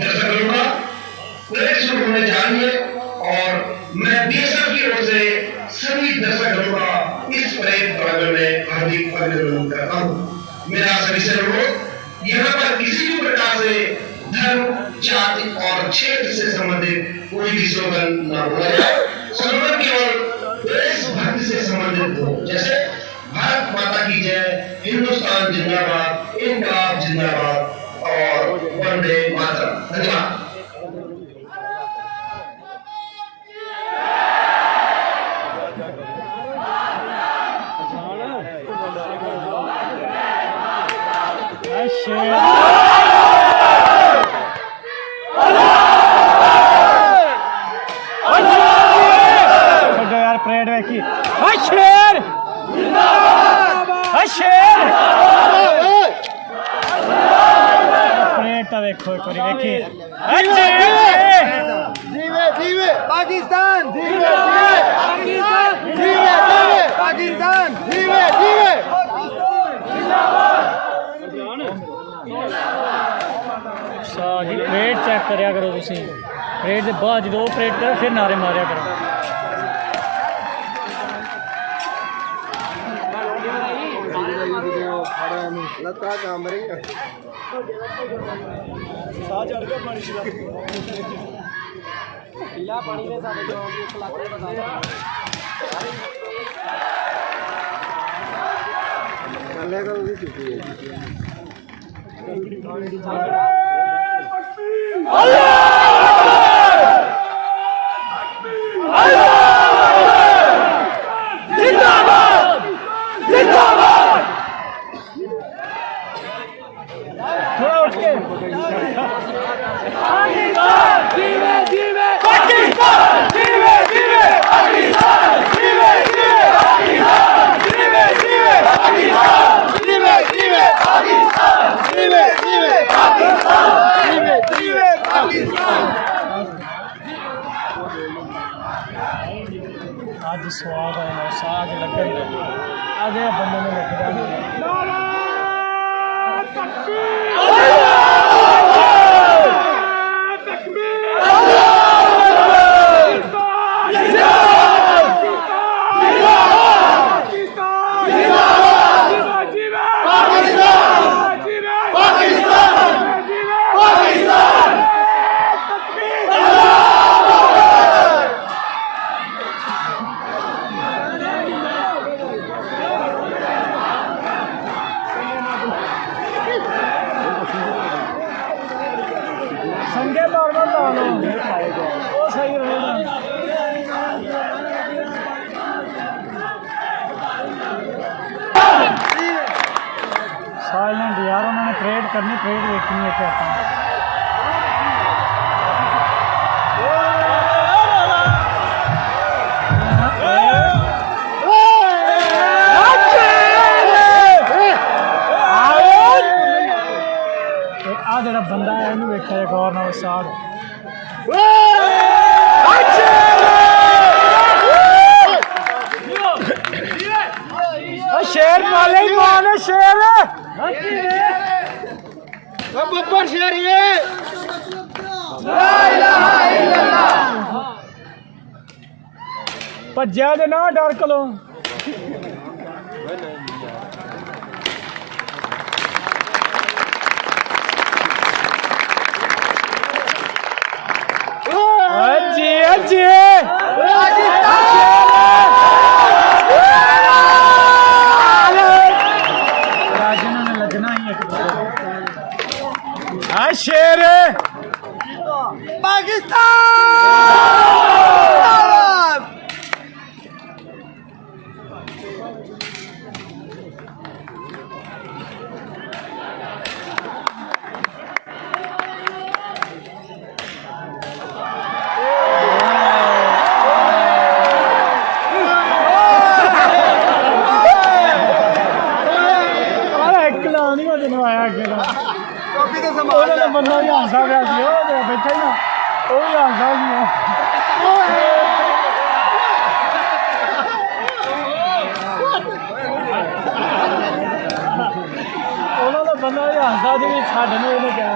दर्शक करूंगा, परेड शुरू होने जा रही है और मैं बीएसएफ की ओर से सभी दर्शकों का इस परेड प्रांगण में हार्दिक अभिनंदन करता हूँ। मेरा सभी से अनुरोध, यहाँ पर किसी भी प्रकार से धर्म, जाति और क्षेत्र से संबंधित कोई भी स्लोगन न बोला जाए। स्लोगन केवल देशभक्ति से संबंधित हो, जैसे भारत माता की जय, हिंदुस्तान जिंदाबाद, इनकलाब जिंदाबाद और वंदे मातरम। धन्यवाद। छोड़ो यार परेड देखी। शेर शेर परेड तो देखो एक बार देखी। जीवे जीवे पाकिस्तान, जीवे जीवे पाकिस्तान, जीवे जीवे पाकिस्तान, जीवे जीवे सारी परेड चेक करया करो तुसी। परेड के बाद जो परेड करो फिर नारे मारिया करो। लता काम रही है साह चढ़ गया पानी से पीला पानी में सारे जो एक लाख बता चले का भी चुकी है। आज स्वाद है साग लगन आगे बंदे में लग रहा संगे नॉर्मल डालो वो सही रहेगा। साइलेंट यार, उन्होंने परेड करनी, परेड देखनी है क्या जरा बंदा है इन्हें देखा है गौर ना साथ शेर माले माने शेर बब्बर शेर ये ला इलाहा इल्लल्लाह भज्जा दे ना डर कलो शेर पाकिस्तान बंदा भी हासा गया बैठा ही ना वो भी हासा उन्होंने बंदा भी हासा जी छड़ क्या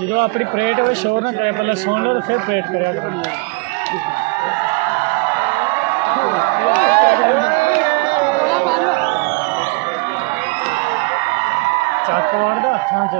जो अपनी परेड हो शोर ना करे, पहले सुन लो तो फिर परेड करा करो। ਚੱਕ ਵਾਰਦਾ ਹੱਥਾਂ 'ਚ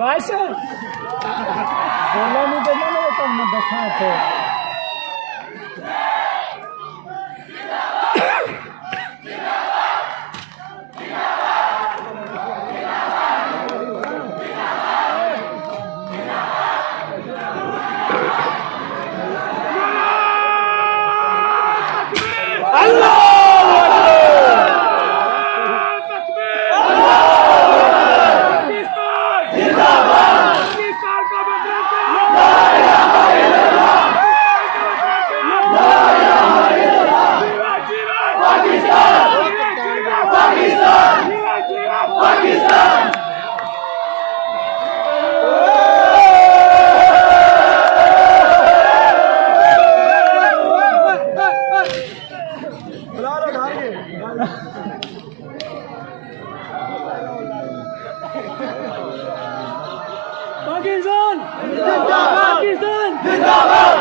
बस बोला नहीं तो ना तुम दसा थे पाकिस्तान पाकिस्तान जिंदाबाद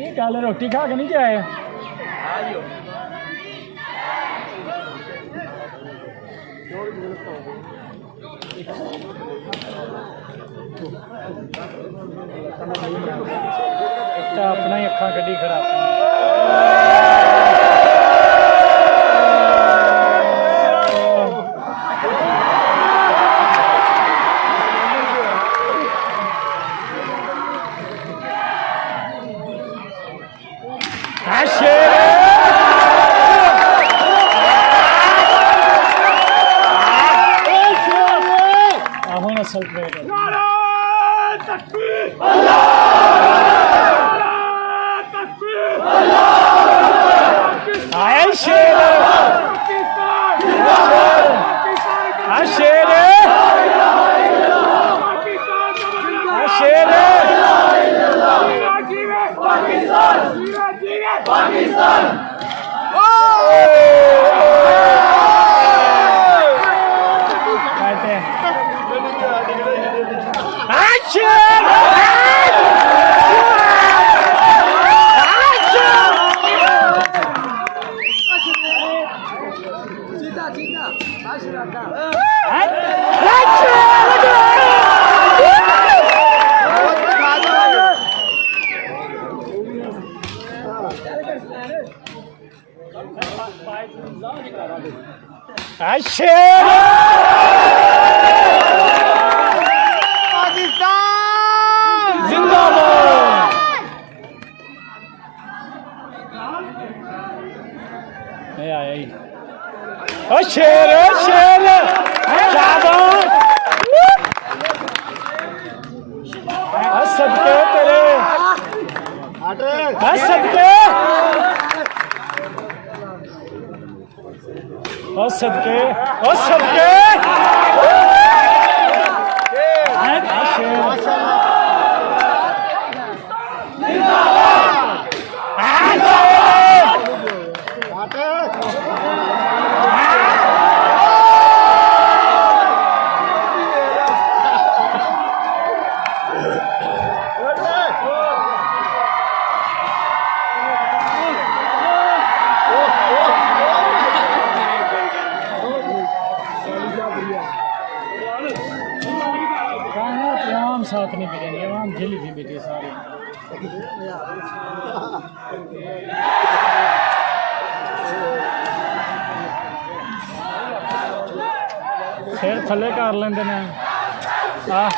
ये गल रोटी खा के नहीं जाए अपना ही अखा कड्डी खड़ा असल प्लेट आया शेर शेर पाकिस्तान पाकिस्तान जिंदाबाद आया ही शेर शेर सदके तेरे सदके सदके सदके साथ नहीं बिके नहीं वहाँ झेली थी बेटी सारी फिर थले कर लेंदे ने आ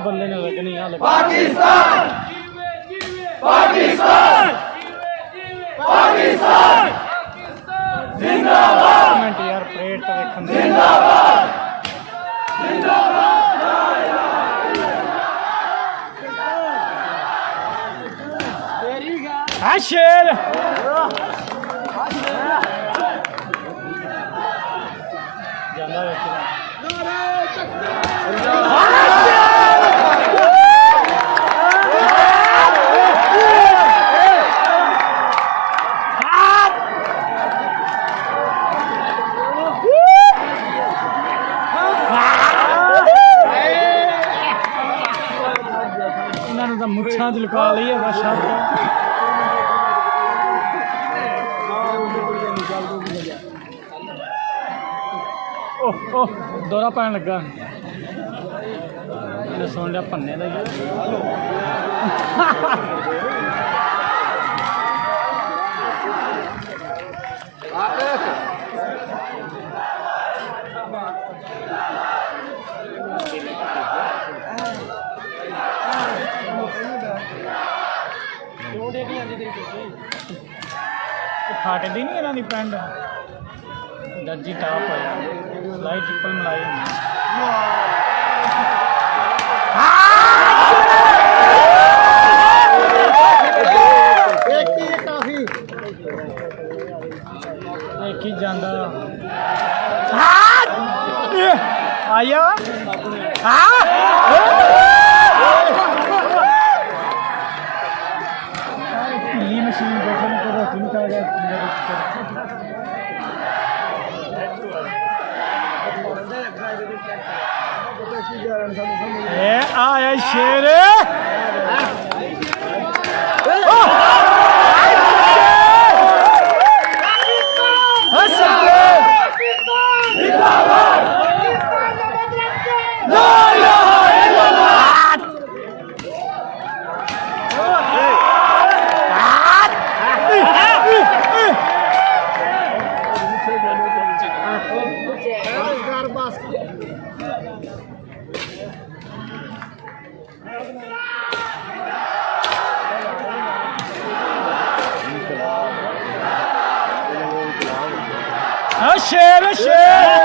बंदे ने लगनी पाकिस्तान पाकिस्तान पाकिस्तान जिंदाबाद मिनट यार परेड तो देखन जिंदाबाद जिंदाबाद शेर जाना इन्होंने तो मुच्छां च लुका ली है बस शर्त ओह दौरा पैन लगा सुन लिया भन्ने का फाटती नहीं इन्हों की पैंट दर्जी टाप होया सिलाई ट्रिपल मलाई एक ही जांदा आया पीली मशीन बैठने को रोटी निकाल गया आया शेर शेर शेर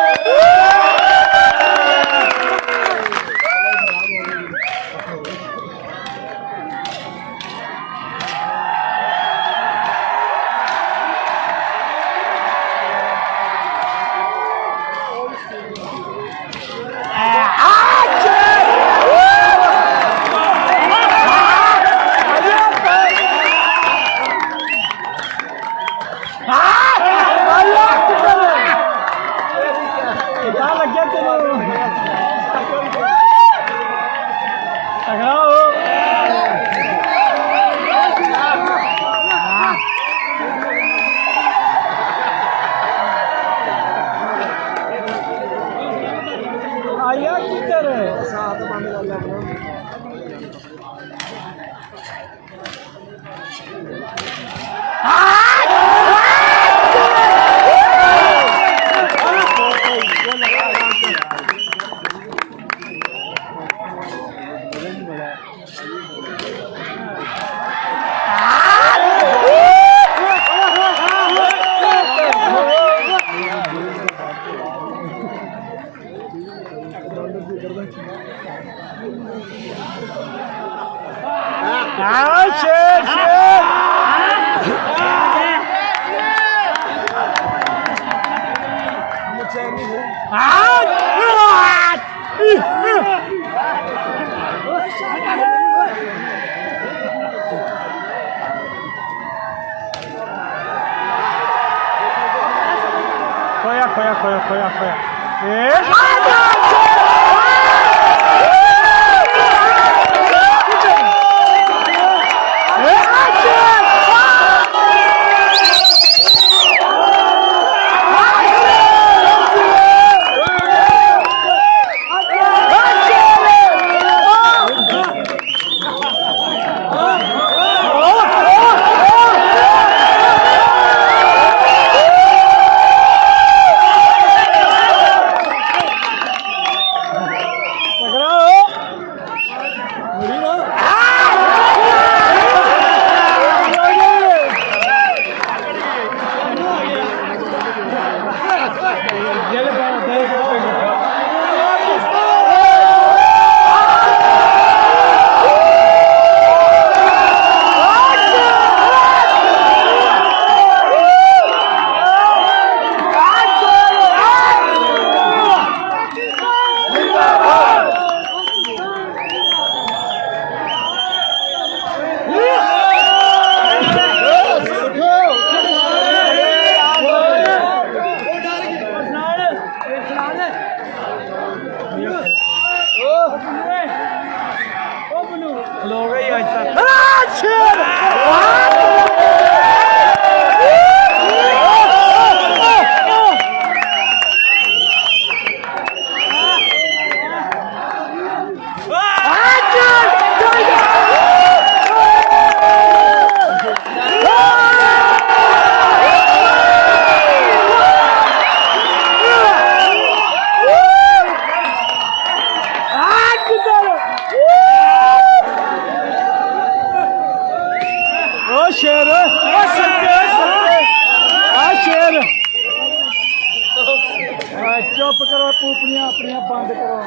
चुप करो पूपड़ियां अपनियां बंद करो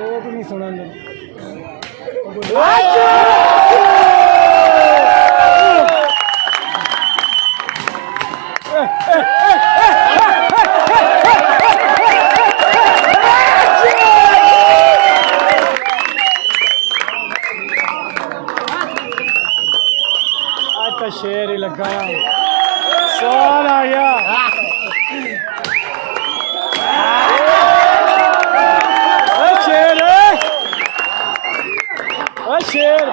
वो भी नहीं सुनन आज तो शेर ही लगा सवाल आ गया शेर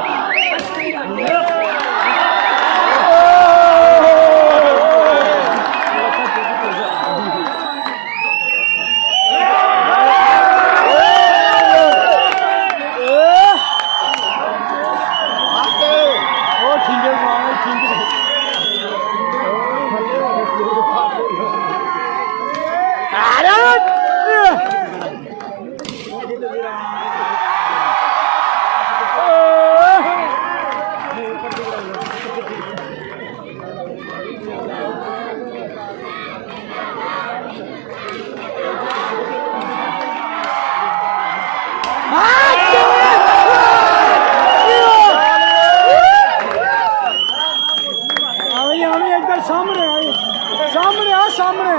सामने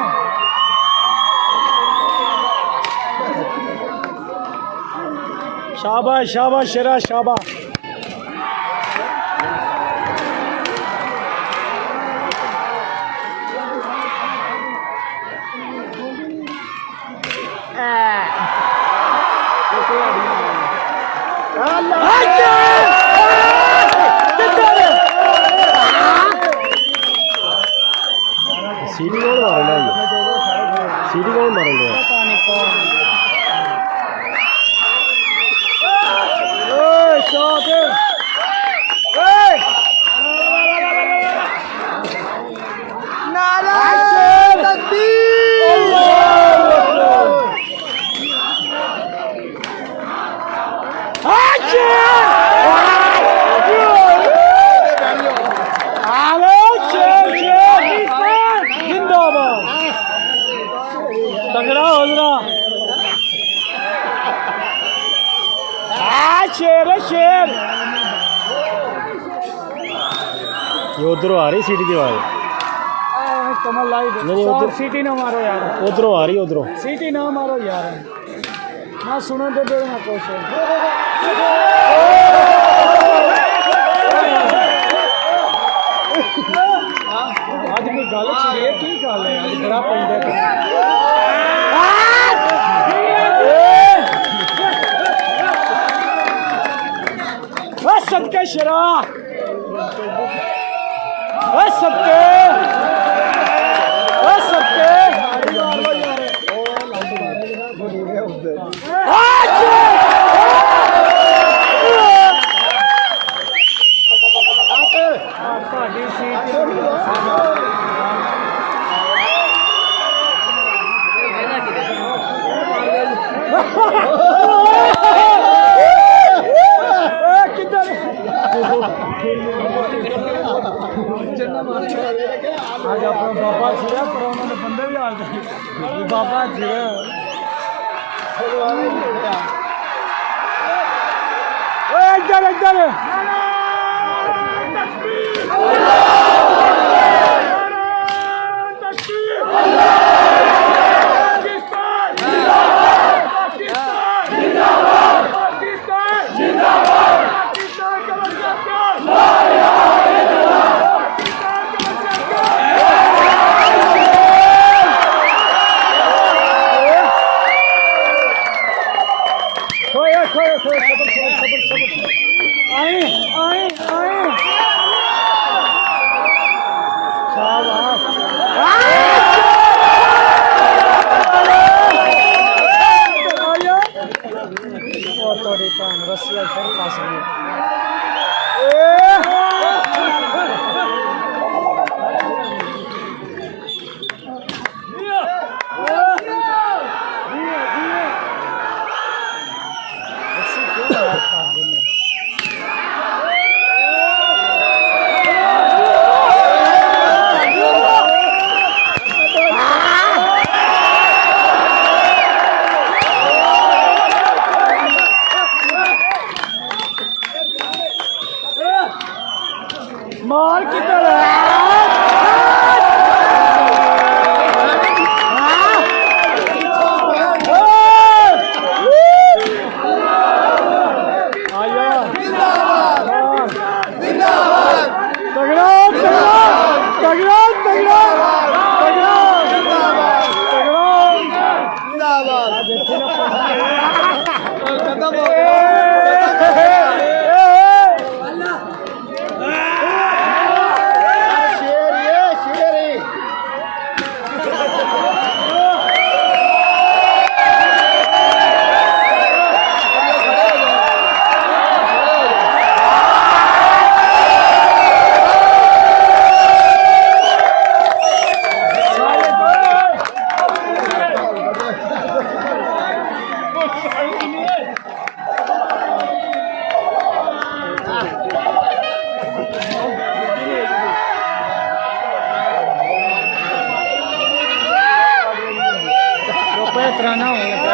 शाबाश शाबाश शेरा शाबाश सीढ़ी कौन मार रहा है सीढ़ी कौन मार रहा है तगड़ा हो जरा शेर शेर ये उधरों आ रही सीटी की आवाज कमल लाइव नहीं उधर सीटी ना मारो यार उधरों आ रही उधरों सीटी ना मारो यार ना सुनो तो दे ना कुछ आज की गल की गल है आज बड़ा के शरा सबके ਤੁਹਾਡੀ ਸੀਟ आज अपना बाबा सीरा पर उन्होंने बंदे भी हाल बाबा सीरा इधर इधर रसिया पास मार किधर रुपये तराना हो